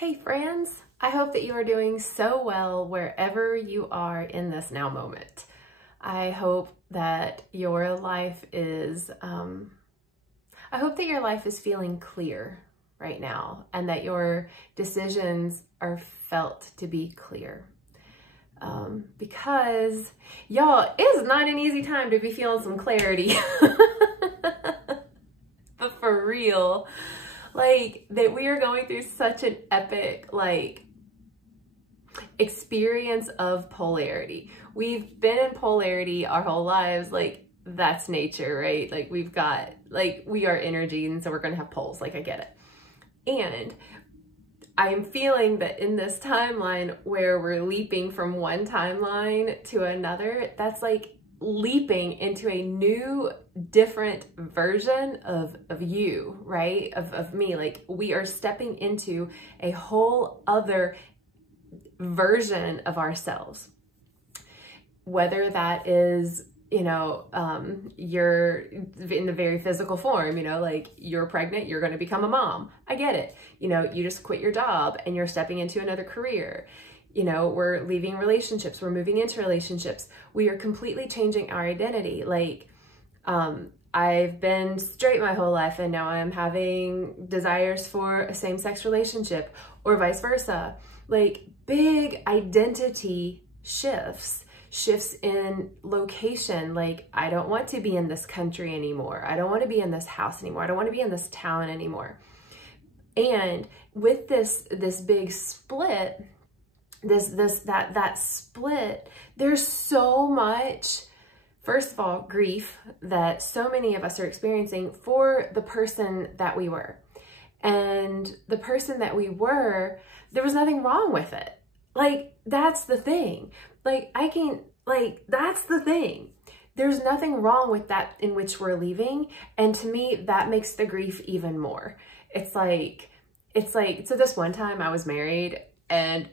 Hey friends, I hope that you are doing so well wherever you are in this now moment. I hope that your life is, feeling clear right now and that your decisions are felt to be clear. Because y'all, it's not an easy time to be feeling some clarity, but for real. Like, that we are going through such an epic, experience of polarity. We've been in polarity our whole lives. Like, that's nature, right? Like, we are energy, and so we're going to have poles. Like, I get it. And I am feeling that in this timeline where we're leaping from one timeline to another, that's like leaping into a new, different version of you, right? Of me. Like, we are stepping into a whole other version of ourselves. Whether that is, you're in the very physical form, like you're pregnant, you're going to become a mom. I get it. You just quit your job and you're stepping into another career. We're leaving relationships, we're moving into relationships. We are completely changing our identity. Like, I've been straight my whole life and now I'm having desires for a same-sex relationship or vice versa. Like, big identity shifts in location. Like, I don't want to be in this country anymore. I don't want to be in this house anymore. I don't want to be in this town anymore. And with this big split, that split, there's so much, first of all, grief that so many of us are experiencing for the person that we were. And the person that we were, there was nothing wrong with it. Like, that's the thing. That's the thing. There's nothing wrong with that in which we're leaving. And to me, that makes the grief even more. It's like, so this one time I was married and,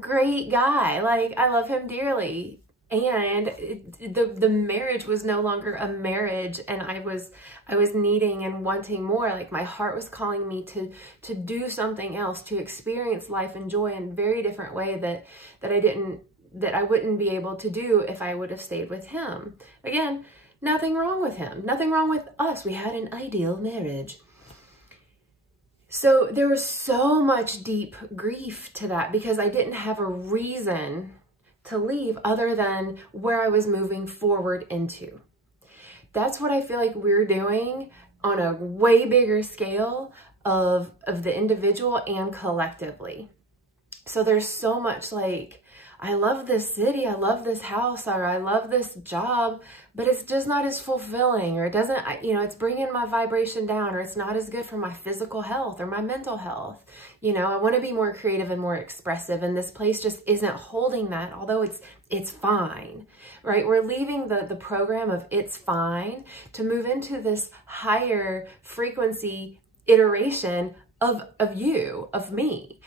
great guy. Like, I love him dearly. And the marriage was no longer a marriage, and I was needing and wanting more. Like, my heart was calling me to do something else, to experience life and joy in a very different way that I wouldn't be able to do if I would have stayed with him. Again, nothing wrong with him, nothing wrong with us. We had an ideal marriage. So there was so much deep grief to that because I didn't have a reason to leave other than where I was moving forward into. That's what I feel like we're doing on a way bigger scale of the individual and collectively. So there's so much like, I love this city, I love this house, or I love this job, but it's just not as fulfilling, or it doesn't, it's bringing my vibration down, or it's not as good for my physical health or my mental health. I want to be more creative and more expressive, and this place just isn't holding that, although it's fine, right? We're leaving the program of it's fine to move into this higher frequency iteration of you, of me.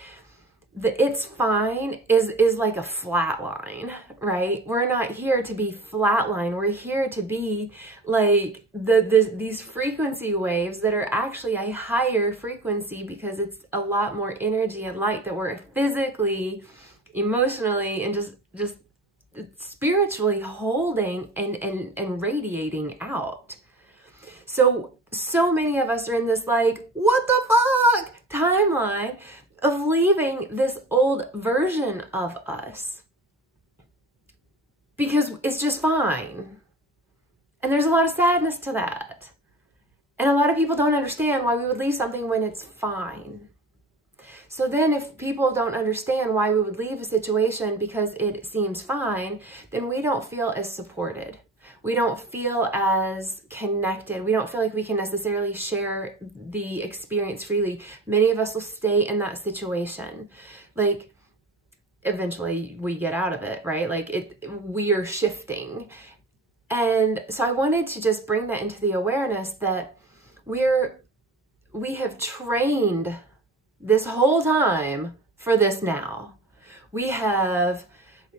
The it's fine is like a flat line, right? We're not here to be flatline. We're here to be like these frequency waves that are actually a higher frequency because it's a lot more energy and light that we're physically, emotionally, and just spiritually holding and radiating out. So many of us are in this like, what the fuck timeline of leaving this old version of us because it's just fine. And there's a lot of sadness to that. And a lot of people don't understand why we would leave something when it's fine. So then if people don't understand why we would leave a situation because it seems fine, then we don't feel as supported. We don't feel as connected. We don't feel like we can necessarily share the experience freely. Many of us will stay in that situation. Like, eventually we get out of it, right? Like, we are shifting. And so I wanted to just bring that into the awareness that we have trained this whole time for this now. We have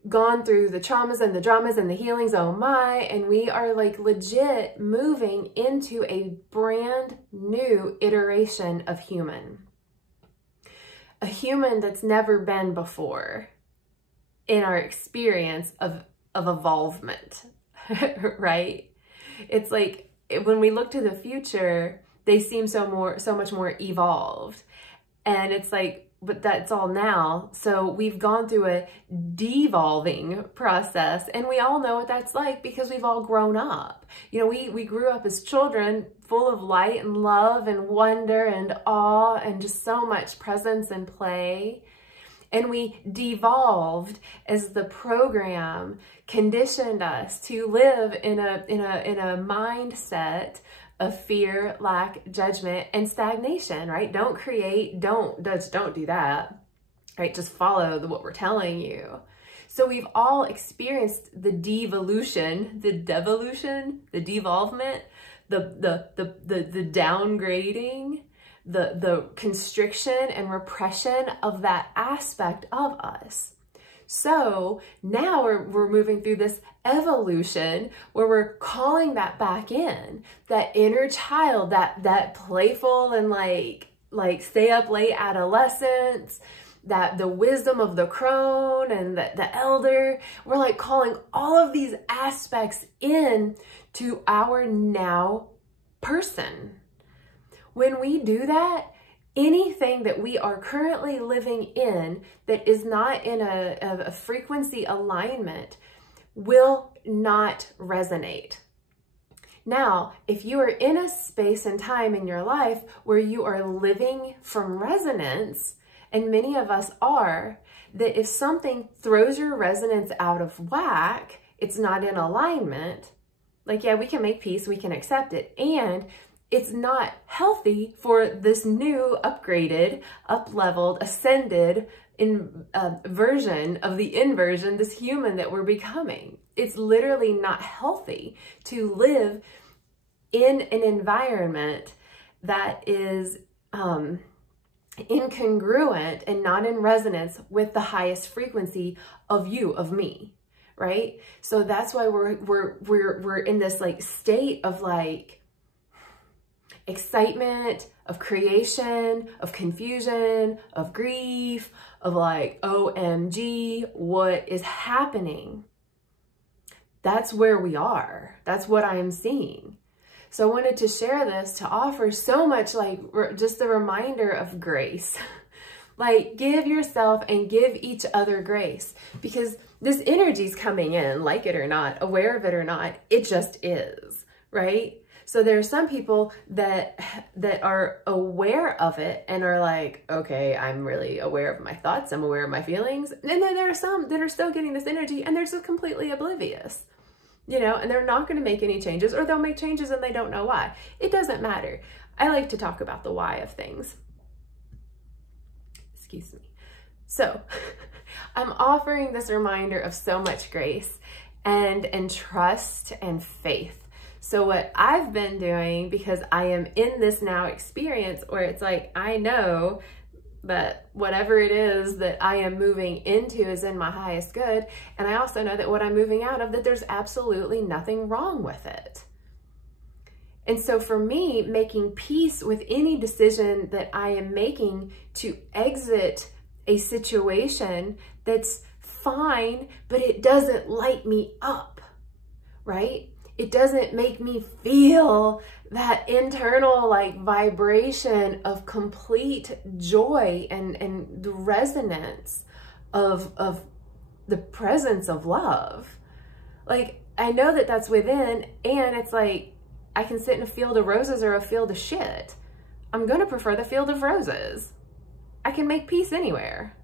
gone through the traumas and the dramas and the healings, oh my, and we are like legit moving into a brand new iteration of human. a human that's never been before in our experience of evolvement, right? It's like when we look to the future, they seem so much more evolved. And it's like, but that's all now. So we've gone through a devolving process, and we all know what that's like because we've all grown up. You know, we grew up as children full of light and love and wonder and awe and just so much presence and play. And we devolved as the program conditioned us to live in a mindset of fear, lack, judgment, and stagnation, right? Don't create, don't do that, right? Just follow what we're telling you. So we've all experienced the devolution, the devolution, the devolvement, the downgrading, the constriction and repression of that aspect of us. So now we're moving through this evolution where we're calling that back in, that inner child, that playful and like stay up late adolescence, that the wisdom of the crone and the elder. We're like calling all of these aspects in to our now person. When we do that, anything that we are currently living in that is not in a frequency alignment will not resonate. Now, if you are in a space and time in your life where you are living from resonance, and many of us are, that if something throws your resonance out of whack, it's not in alignment, like, yeah, we can make peace, we can accept it, and it's not healthy for this new, upgraded, up-leveled, ascended version of the inversion, this human that we're becoming. It's literally not healthy to live in an environment that is incongruent and not in resonance with the highest frequency of you, of me, right? So that's why we're in this like state of like excitement, of creation, of confusion, of grief, of like, OMG, what is happening? That's where we are. That's what I am seeing. So I wanted to share this to offer so much like just a reminder of grace. Like, give yourself and give each other grace, because this energy is coming in, like it or not, aware of it or not, it just is, right? So there are some people that are aware of it and are like, okay, I'm really aware of my thoughts, I'm aware of my feelings. And then there are some that are still getting this energy and they're just completely oblivious, you know, and they're not going to make any changes, or they'll make changes and they don't know why. It doesn't matter. I like to talk about the why of things. Excuse me. So I'm offering this reminder of so much grace and trust and faith. So what I've been doing, because I am in this now experience where it's like, I know that whatever it is that I am moving into is in my highest good. And I also know that what I'm moving out of, that there's absolutely nothing wrong with it. And so for me, making peace with any decision that I am making to exit a situation that's fine, but it doesn't light me up, right? It doesn't make me feel that internal like vibration of complete joy and the resonance of the presence of love. Like, I know that that's within, and it's like, I can sit in a field of roses or a field of shit. I'm gonna prefer the field of roses. I can make peace anywhere.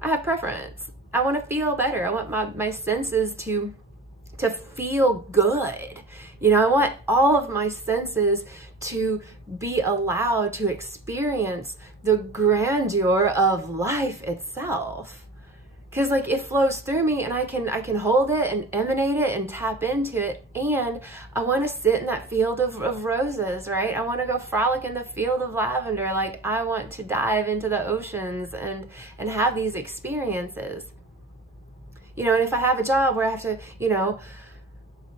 I have preference. I wanna feel better. I want my senses to feel good. You know, I want all of my senses to be allowed to experience the grandeur of life itself. Cause like it flows through me and I can hold it and emanate it and tap into it. And I want to sit in that field of roses, right? I want to go frolic in the field of lavender. Like, I want to dive into the oceans and have these experiences. You know, and if I have a job where I have to, you know,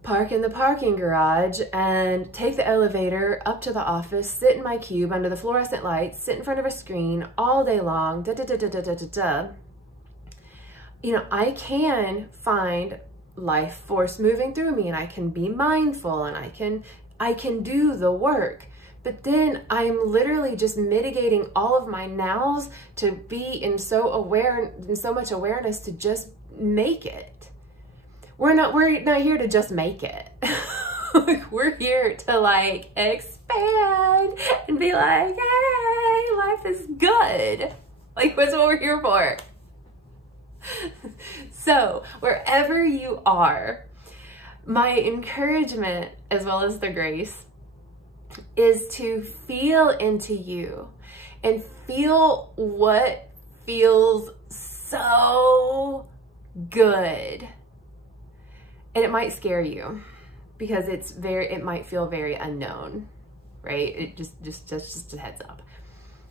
park in the parking garage and take the elevator up to the office, sit in my cube under the fluorescent lights, sit in front of a screen all day long, you know, I can find life force moving through me and I can be mindful and I can do the work. But then I'm literally just mitigating all of my nows to be in so much awareness to just make it. We're not here to just make it. We're here to like expand and be like, hey, life is good. Like, that's what we're here for. So wherever you are, my encouragement as well as the grace is to feel into you and feel what feels so good. And it might scare you because it might feel very unknown, right? It just a heads up.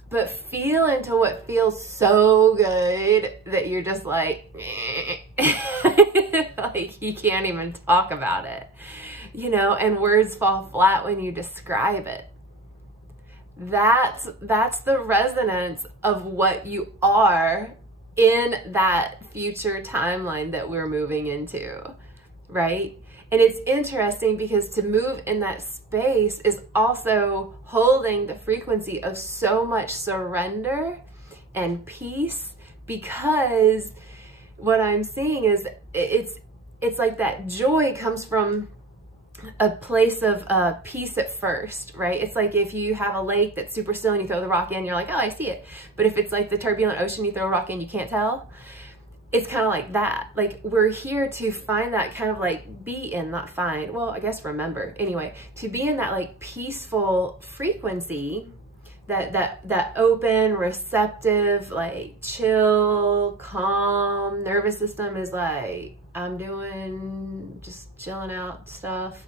But feel into what feels so good that you're just like, like you can't even talk about it, you know, and words fall flat when you describe it. That's the resonance of what you are in that future timeline that we're moving into, right? And it's interesting because to move in that space is also holding the frequency of so much surrender and peace, because what I'm seeing is it's like that joy comes from a place of peace at first, right? It's like if you have a lake that's super still and you throw the rock in, you're like, oh, I see it. But if it's like the turbulent ocean, you throw a rock in, you can't tell. It's kind of like that. Like, we're here to find that kind of like be in, not find. Well, I guess remember. Anyway, to be in that like peaceful frequency, that open, receptive, like chill, calm nervous system is like, I'm doing just chilling out stuff.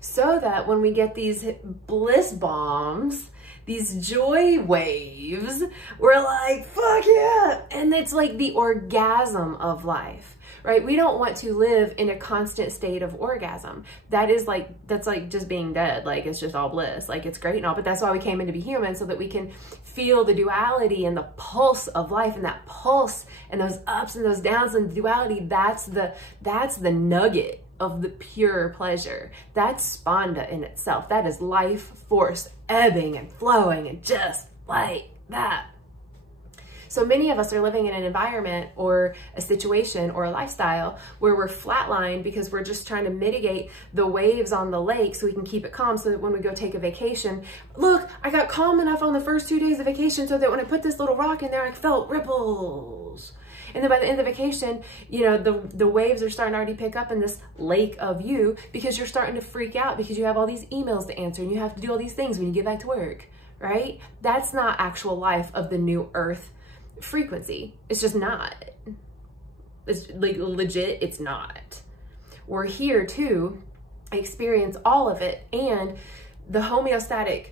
So that when we get these bliss bombs, these joy waves, we're like, fuck yeah. And it's like the orgasm of life, right? We don't want to live in a constant state of orgasm. That's like just being dead. Like, it's just all bliss. Like, it's great and all, but that's why we came in to be human, so that we can feel the duality and the pulse of life, and that pulse and those ups and those downs and the duality. That's the nugget of the pure pleasure. That's Spanda in itself. That is life force ebbing and flowing and just like that. So many of us are living in an environment or a situation or a lifestyle where we're flatlined because we're just trying to mitigate the waves on the lake so we can keep it calm, so that when we go take a vacation, look, I got calm enough on the first 2 days of vacation so that when I put this little rock in there, I felt ripples. And then by the end of the vacation, you know, the waves are starting to already pick up in this lake of you, because you're starting to freak out because you have all these emails to answer and you have to do all these things when you get back to work, right? That's not actual life of the new earth frequency. It's just not. It's like legit, it's not. We're here to experience all of it, and the homeostatic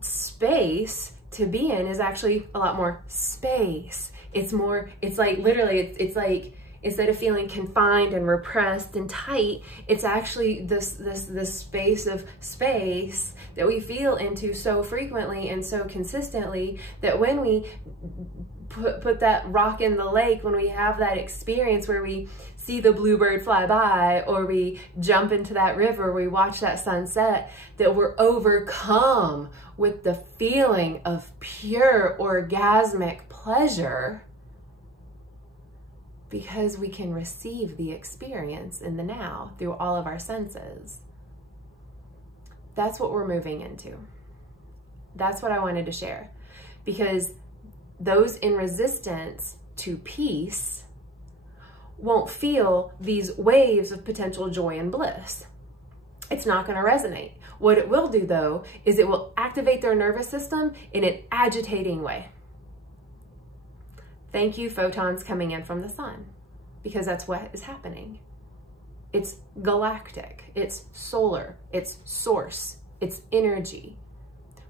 space to be in is actually a lot more space. It's like literally, it's like, instead of feeling confined and repressed and tight, it's actually this space of space that we feel into so frequently and so consistently, that when we put that rock in the lake, when we have that experience where we see the bluebird fly by, or we jump into that river, we watch that sunset, that we're overcome with the feeling of pure orgasmic pleasure, because we can receive the experience in the now through all of our senses. That's what we're moving into. That's what I wanted to share, because those in resistance to peace won't feel these waves of potential joy and bliss. It's not going to resonate. What it will do, though, is it will activate their nervous system in an agitating way. Thank you, photons coming in from the sun, because that's what is happening. It's galactic, it's solar, it's source, it's energy.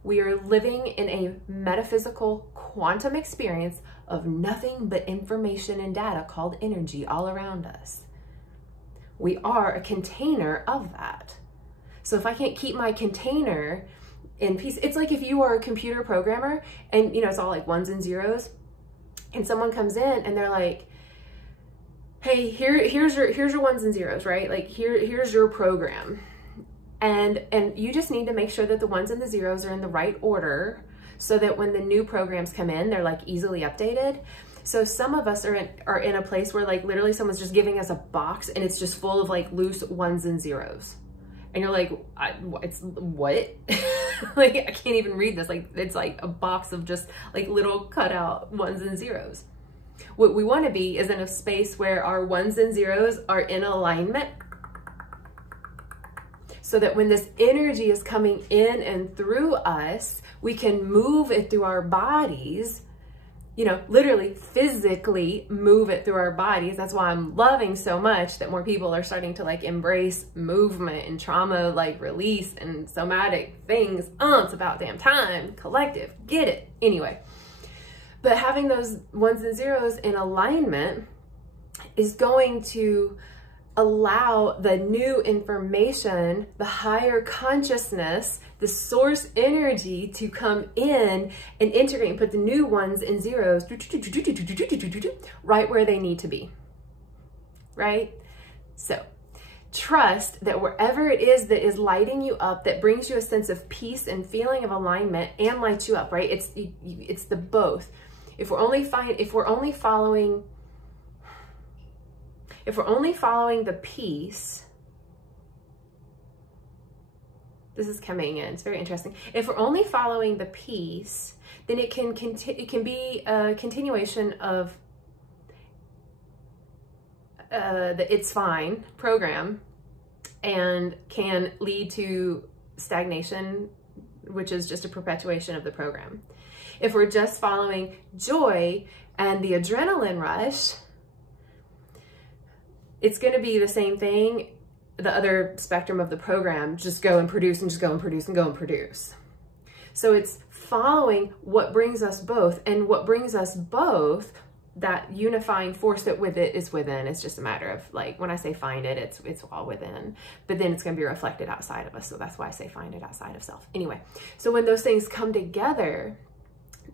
We are living in a metaphysical quantum experience of nothing but information and data called energy all around us. We are a container of that. So if I can't keep my container in peace, it's like if you are a computer programmer and it's all like ones and zeros, and someone comes in and they're like, hey, here's your ones and zeros, right? Like here's your program. And you just need to make sure that the ones and the zeros are in the right order so that when the new programs come in, they're like easily updated. So some of us are in a place where like literally someone's just giving us a box and it's just full of like loose ones and zeros. And you're like, it's what? Like, I can't even read this. Like, it's like a box of just like little cutout ones and zeros. What we want to be is in a space where our ones and zeros are in alignment, so that when this energy is coming in and through us, we can move it through our bodies, literally physically move it through our bodies. That's why I'm loving so much that more people are starting to like embrace movement and trauma, like release and somatic things. It's about damn time. Collective, get it. Anyway, but having those ones and zeros in alignment is going to allow the new information, the higher consciousness, the source energy to come in and integrate and put the new ones and zeros right where they need to be, right? So trust that wherever it is that is lighting you up, that brings you a sense of peace and feeling of alignment and lights you up, right? It's the both. If we're only following the peace, this is coming in, it's very interesting. If we're only following the peace, then it can be a continuation of the "it's fine" program, and can lead to stagnation, which is just a perpetuation of the program. If we're just following joy and the adrenaline rush, it's going to be the same thing, the other spectrum of the program, just go and produce and just go and produce and go and produce. So it's following what brings us both, and what brings us both, that unifying force that with it is within. It's just a matter of like, when I say find it, it's all within, but then it's going to be reflected outside of us. So that's why I say find it outside of self. Anyway, so when those things come together,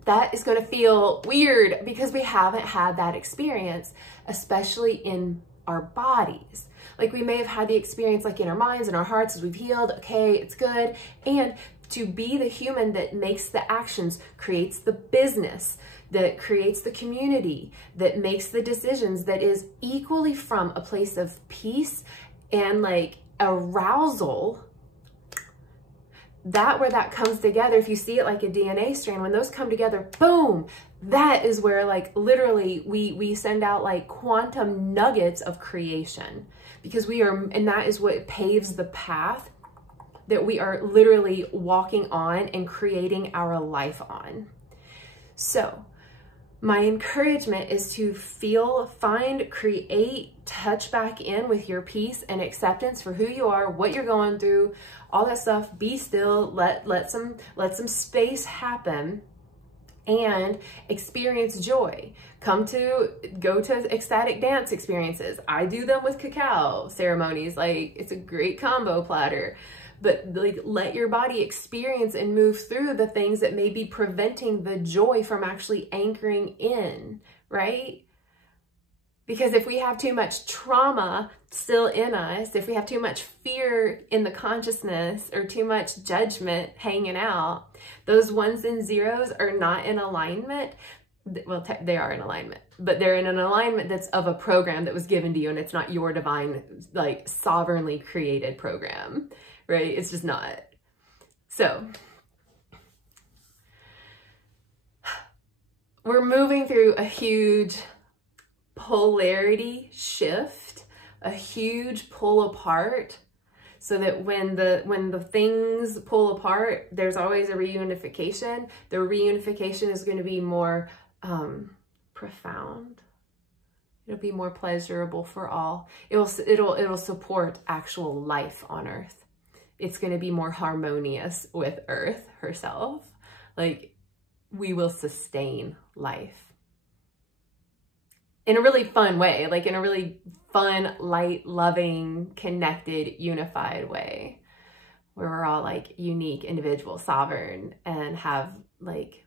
that is going to feel weird because we haven't had that experience, especially in our bodies. Like, we may have had the experience like in our minds and our hearts as we've healed. Okay, it's good. And to be the human that makes the actions, creates the business, that creates the community, that makes the decisions, that is equally from a place of peace and like arousal, that where that comes together, if you see it like a DNA strand, when those come together, boom, that is where like literally we send out like quantum nuggets of creation, because we are, and that is what paves the path that we are literally walking on and creating our life on. So my encouragement is to feel, find, create, touch back in with your peace and acceptance for who you are, what you're going through, all that stuff. Be still, let some space happen, and experience joy. Go to ecstatic dance experiences. I do them with cacao ceremonies. Like, it's a great combo platter. But like, let your body experience and move through the things that may be preventing the joy from actually anchoring in, right? Because if we have too much trauma still in us, if we have too much fear in the consciousness or too much judgment hanging out, those ones and zeros are not in alignment. Well, they are in alignment, but they're in an alignment that's of a program that was given to you, and it's not your divine, like, sovereignly created program, right? It's just not. So we're moving through a huge polarity shift, a huge pull apart, so that when the things pull apart, there's always a reunification. The reunification is going to be more profound. It'll be more pleasurable for all. It'll support actual life on Earth. It's going to be more harmonious with Earth herself. Like, we will sustain life. in a really fun way, like in a really fun, light, loving, connected, unified way, where we're all like unique, individual, sovereign, and have like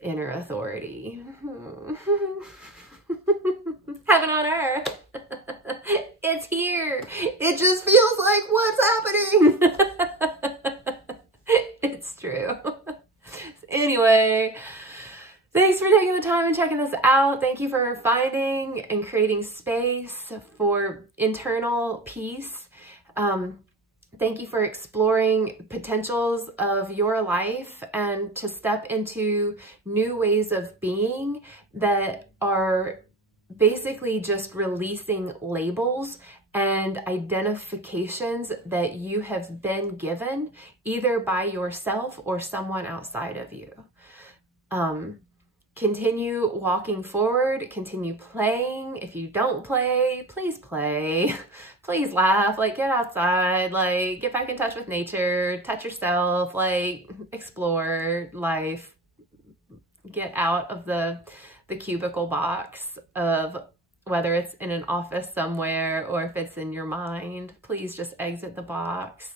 inner authority. Heaven on earth. It's here. It just feels like what's happening. It's true. Anyway, thanks for taking the time and checking this out. Thank you for finding and creating space for internal peace. Thank you for exploring potentials of your life and to step into new ways of being that are basically just releasing labels and identifications that you have been given either by yourself or someone outside of you. Continue walking forward, continue playing. If you don't play, please play. Please laugh, like get outside, like get back in touch with nature, touch yourself, like explore life, get out of the cubicle box of whether it's in an office somewhere or if it's in your mind. Please just exit the box.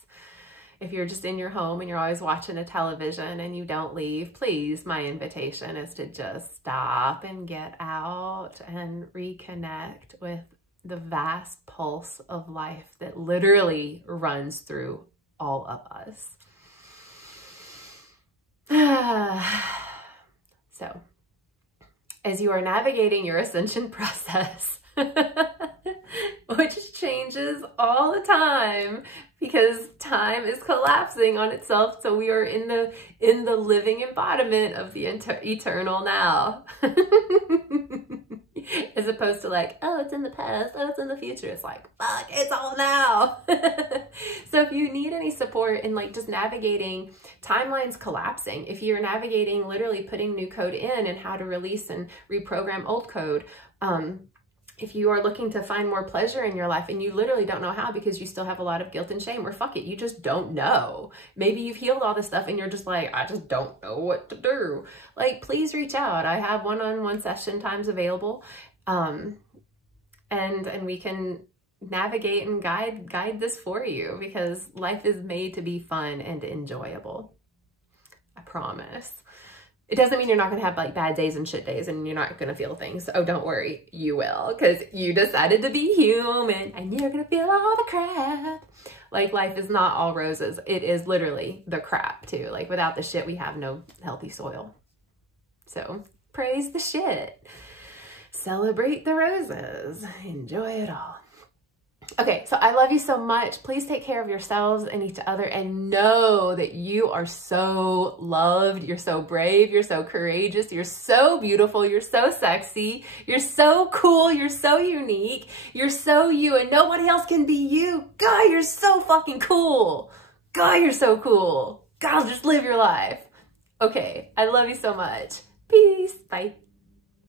If you're just in your home and you're always watching a television and you don't leave, please, my invitation is to just stop and get out and reconnect with the vast pulse of life that literally runs through all of us. So, as you are navigating your ascension process, which changes all the time because time is collapsing on itself, so we are in the living embodiment of the eternal now. As opposed to like, oh, it's in the past, oh, it's in the future. It's like, fuck, it's all now. So if you need any support in like just navigating timelines collapsing, if you're navigating literally putting new code in and how to release and reprogram old code, if you are looking to find more pleasure in your life and you literally don't know how because you still have a lot of guilt and shame, or fuck it, you just don't know. Maybe you've healed all this stuff and you're just like, I just don't know what to do. Like, please reach out. I have one-on-one session times available. And we can navigate and guide this for you because life is made to be fun and enjoyable. I promise. It doesn't mean you're not going to have like bad days and shit days and you're not going to feel things. Oh, don't worry. You will, because you decided to be human and you're going to feel all the crap. Like, life is not all roses. It is literally the crap too. Like, without the shit, we have no healthy soil. So praise the shit. Celebrate the roses. Enjoy it all. Okay, so I love you so much. Please take care of yourselves and each other and know that you are so loved. You're so brave. You're so courageous. You're so beautiful. You're so sexy. You're so cool. You're so unique. You're so you and nobody else can be you. God, you're so fucking cool. God, you're so cool. God, just live your life. Okay, I love you so much. Peace. Bye.